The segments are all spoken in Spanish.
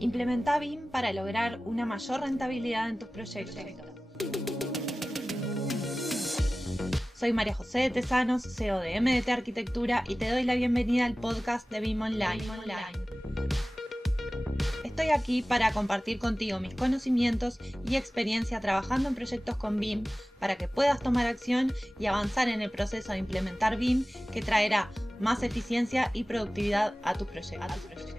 Implementa BIM para lograr una mayor rentabilidad en tus proyectos. Soy María José de Tesanos, CEO de MDT Arquitectura, y te doy la bienvenida al podcast de BIM Online. Estoy aquí para compartir contigo mis conocimientos y experiencia trabajando en proyectos con BIM para que puedas tomar acción y avanzar en el proceso de implementar BIM, que traerá más eficiencia y productividad a tus proyectos.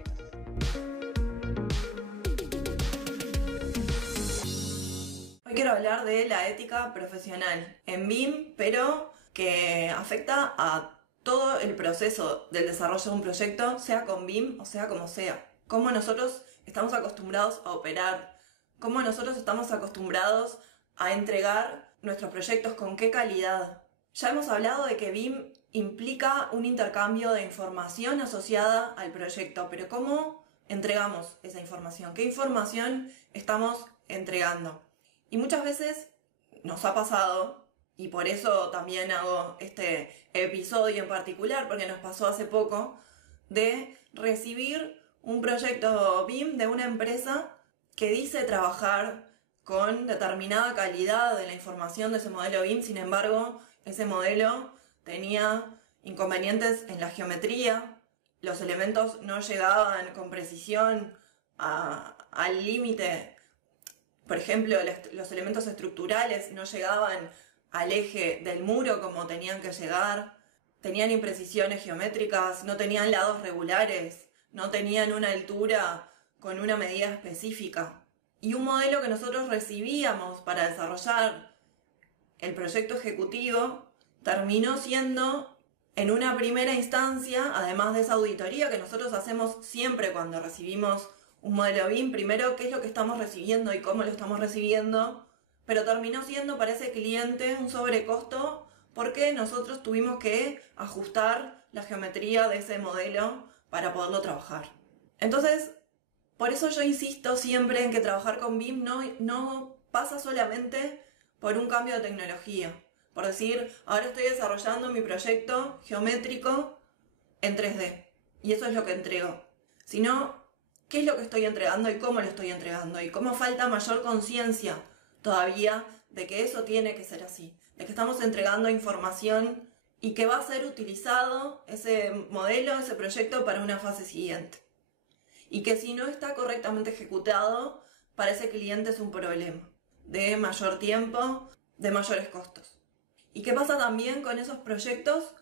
Hoy quiero hablar de la ética profesional en BIM, pero que afecta a todo el proceso del desarrollo de un proyecto, sea con BIM o sea como sea. Cómo nosotros estamos acostumbrados a operar, cómo nosotros estamos acostumbrados a entregar nuestros proyectos, con qué calidad. Ya hemos hablado de que BIM implica un intercambio de información asociada al proyecto, pero ¿cómo entregamos esa información? ¿Qué información estamos entregando? Y muchas veces nos ha pasado, y por eso también hago este episodio en particular, porque nos pasó hace poco, de recibir un proyecto BIM de una empresa que dice trabajar con determinada calidad de la información de ese modelo BIM. Sin embargo, ese modelo tenía inconvenientes en la geometría, los elementos no llegaban con precisión al límite. Por ejemplo, los elementos estructurales no llegaban al eje del muro como tenían que llegar, tenían imprecisiones geométricas, no tenían lados regulares, no tenían una altura con una medida específica. Y un modelo que nosotros recibíamos para desarrollar el proyecto ejecutivo terminó siendo, en una primera instancia, además de esa auditoría que nosotros hacemos siempre cuando recibimos un modelo BIM, primero qué es lo que estamos recibiendo y cómo lo estamos recibiendo, pero terminó siendo para ese cliente un sobrecosto porque nosotros tuvimos que ajustar la geometría de ese modelo para poderlo trabajar. Entonces, por eso yo insisto siempre en que trabajar con BIM no pasa solamente por un cambio de tecnología. Por decir, ahora estoy desarrollando mi proyecto geométrico en 3D y eso es lo que entrego. Sino, ¿qué es lo que estoy entregando y cómo lo estoy entregando? Y cómo falta mayor conciencia todavía de que eso tiene que ser así. De que estamos entregando información y que va a ser utilizado ese modelo, ese proyecto para una fase siguiente. Y que si no está correctamente ejecutado, para ese cliente es un problema de mayor tiempo, de mayores costos. ¿Y qué pasa también con esos proyectos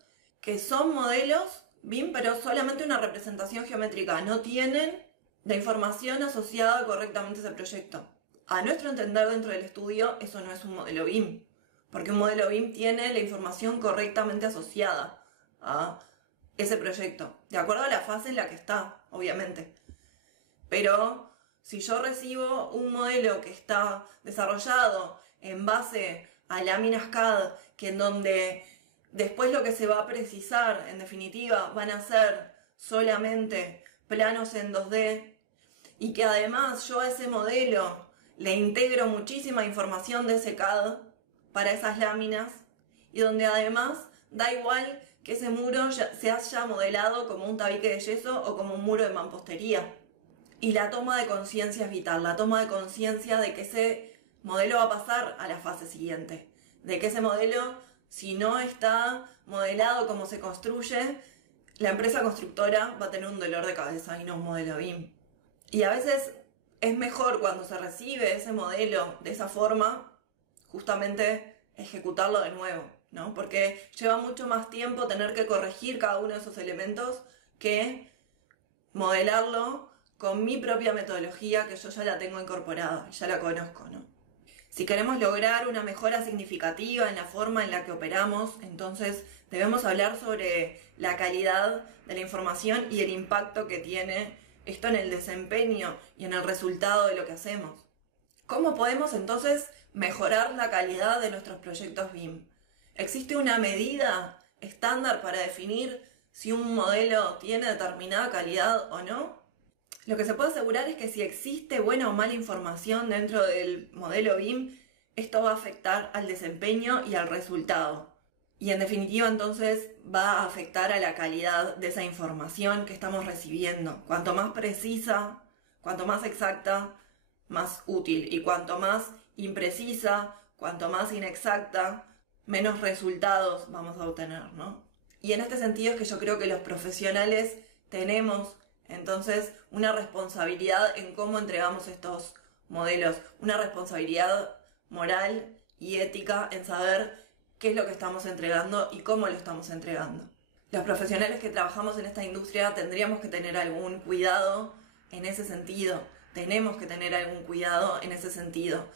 que son modelos BIM, pero solamente una representación geométrica? No tienen la información asociada correctamente a ese proyecto. A nuestro entender, dentro del estudio, eso no es un modelo BIM, porque un modelo BIM tiene la información correctamente asociada a ese proyecto, de acuerdo a la fase en la que está, obviamente. Pero si yo recibo un modelo que está desarrollado en base a láminas CAD, que en donde después lo que se va a precisar, en definitiva, van a ser solamente planos en 2D, y que además yo a ese modelo le integro muchísima información de ese CAD para esas láminas, y donde además da igual que ese muro se haya modelado como un tabique de yeso o como un muro de mampostería. Y la toma de conciencia es vital, la toma de conciencia de que ese modelo va a pasar a la fase siguiente, de que ese modelo, si no está modelado como se construye, la empresa constructora va a tener un dolor de cabeza y no un modelo BIM. Y a veces es mejor, cuando se recibe ese modelo de esa forma, justamente ejecutarlo de nuevo, ¿no? Porque lleva mucho más tiempo tener que corregir cada uno de esos elementos que modelarlo con mi propia metodología, que yo ya la tengo incorporada, ya la conozco, ¿no? Si queremos lograr una mejora significativa en la forma en la que operamos, entonces debemos hablar sobre la calidad de la información y el impacto que tiene esto en el desempeño y en el resultado de lo que hacemos. ¿Cómo podemos entonces mejorar la calidad de nuestros proyectos BIM? ¿Existe una medida estándar para definir si un modelo tiene determinada calidad o no? Lo que se puede asegurar es que si existe buena o mala información dentro del modelo BIM, esto va a afectar al desempeño y al resultado. Y en definitiva entonces va a afectar a la calidad de esa información que estamos recibiendo. Cuanto más precisa, Cuanto más exacta, más útil. Y cuanto más imprecisa, cuanto más inexacta, menos resultados vamos a obtener, ¿no? Y en este sentido es que yo creo que los profesionales tenemos entonces una responsabilidad en cómo entregamos estos modelos, una responsabilidad moral y ética en saber qué es lo que estamos entregando y cómo lo estamos entregando. Los profesionales que trabajamos en esta industria tendríamos que tener algún cuidado en ese sentido, tenemos que tener algún cuidado en ese sentido.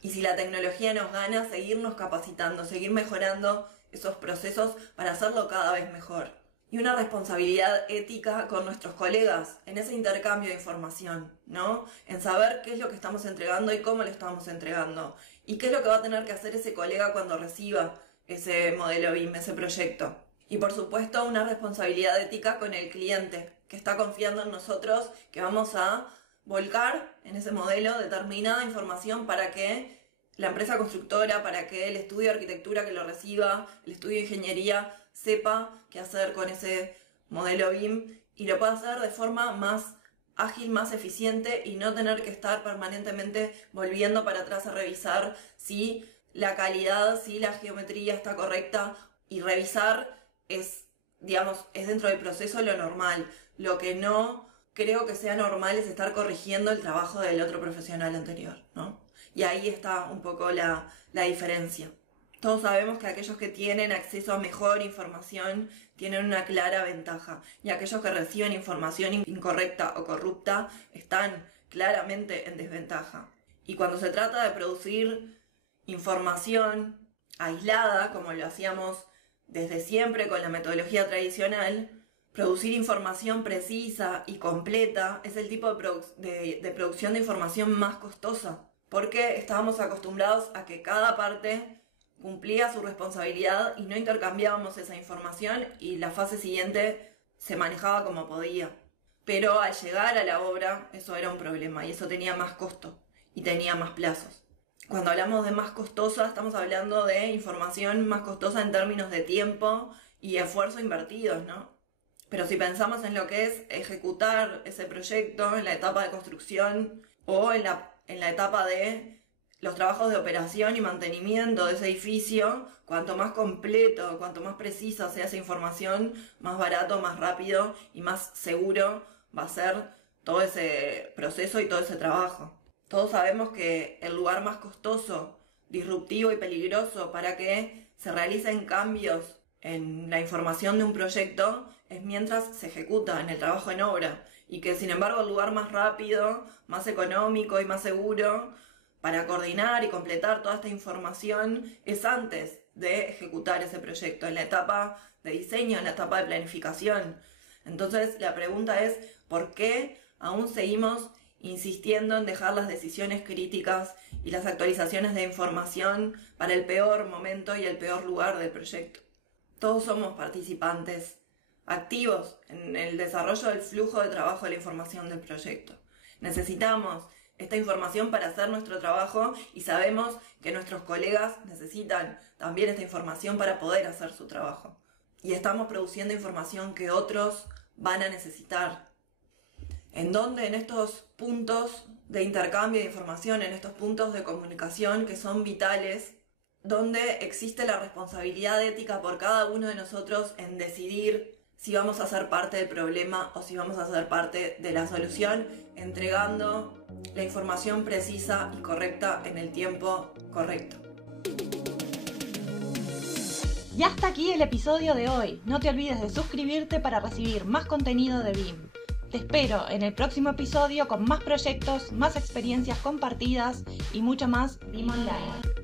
Y si la tecnología nos gana, seguirnos capacitando, seguir mejorando esos procesos para hacerlo cada vez mejor. Y una responsabilidad ética con nuestros colegas en ese intercambio de información, ¿no? En saber qué es lo que estamos entregando y cómo lo estamos entregando. Y qué es lo que va a tener que hacer ese colega cuando reciba ese modelo BIM, ese proyecto. Y por supuesto una responsabilidad ética con el cliente, que está confiando en nosotros, que vamos a volcar en ese modelo determinada información para que la empresa constructora, para que el estudio de arquitectura que lo reciba, el estudio de ingeniería, sepa qué hacer con ese modelo BIM y lo pueda hacer de forma más ágil, más eficiente y no tener que estar permanentemente volviendo para atrás a revisar si la calidad, si la geometría está correcta, y revisar es dentro del proceso lo normal. Lo que no creo que sea normal es estar corrigiendo el trabajo del otro profesional anterior, ¿no? Y ahí está un poco la diferencia. Todos sabemos que aquellos que tienen acceso a mejor información tienen una clara ventaja, y aquellos que reciben información incorrecta o corrupta están claramente en desventaja. Y cuando se trata de producir información aislada, como lo hacíamos desde siempre con la metodología tradicional, producir información precisa y completa es el tipo de producción de información más costosa, porque estábamos acostumbrados a que cada parte cumplía su responsabilidad y no intercambiábamos esa información y la fase siguiente se manejaba como podía. Pero al llegar a la obra eso era un problema y eso tenía más costo y tenía más plazos. Cuando hablamos de más costosa estamos hablando de información más costosa en términos de tiempo y esfuerzo invertidos, ¿no? Pero si pensamos en lo que es ejecutar ese proyecto en la etapa de construcción o en la etapa de los trabajos de operación y mantenimiento de ese edificio, cuanto más completo, cuanto más precisa sea esa información, más barato, más rápido y más seguro va a ser todo ese proceso y todo ese trabajo. Todos sabemos que el lugar más costoso, disruptivo y peligroso para que se realicen cambios en la información de un proyecto es mientras se ejecuta en el trabajo en obra, y que sin embargo el lugar más rápido, más económico y más seguro para coordinar y completar toda esta información es antes de ejecutar ese proyecto, en la etapa de diseño, en la etapa de planificación. Entonces la pregunta es, ¿por qué aún seguimos insistiendo en dejar las decisiones críticas y las actualizaciones de información para el peor momento y el peor lugar del proyecto? Todos somos participantes activos en el desarrollo del flujo de trabajo de la información del proyecto. Necesitamos esta información para hacer nuestro trabajo y sabemos que nuestros colegas necesitan también esta información para poder hacer su trabajo. Y estamos produciendo información que otros van a necesitar. En donde en estos puntos de intercambio de información, en estos puntos de comunicación que son vitales, donde existe la responsabilidad ética por cada uno de nosotros en decidir si vamos a ser parte del problema o si vamos a ser parte de la solución, entregando la información precisa y correcta en el tiempo correcto. Y hasta aquí el episodio de hoy. No te olvides de suscribirte para recibir más contenido de BIM. Te espero en el próximo episodio con más proyectos, más experiencias compartidas y mucho más BIM Online.